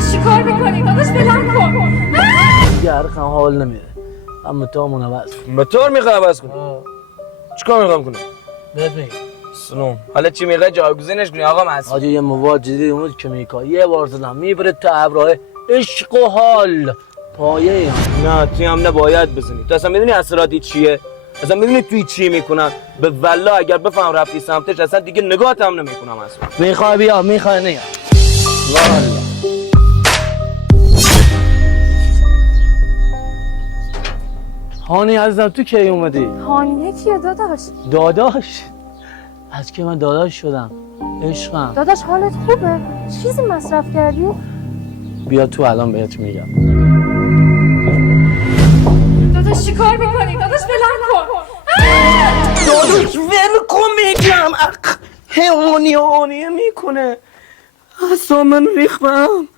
داداش چیکار میکنی؟ داداش بلند کن. دیگه عرقم حال نمیده. من متامون عوض کن. موتور میخوای عوض کنی؟ چیکار میخوام کنم؟ بهت میگم. سلام. حالا چی میخوای جایگزینش کنی آقا مسعود؟ حاجی یه مواد جدید اومد که میکا یه بار زدم میبره تا ابراه عشق و حال پایه هم. نه توی هم نباید بزنی. تو اصلا میدونی اثراتی چیه؟ اصلا میدونی توی چی میکنن؟ به والله اگر بفهم رفتی سمتش اصلا دیگه نگاهت هم نمیکنم اصلا. میخوای بیا میخوای نیا. والا هانی عزیزم تو کی اومدی؟ هانیه کیه داداش؟ داداش از که من داداش شدم عشقم. داداش حالت خوبه؟ چیزی مصرف کردی؟ بیا تو الان بهت میگم. داداش چیکار میکنی؟ داداش بلند کن. داداش ول کن میگم. هانی میکنه. اصلا من ریختم.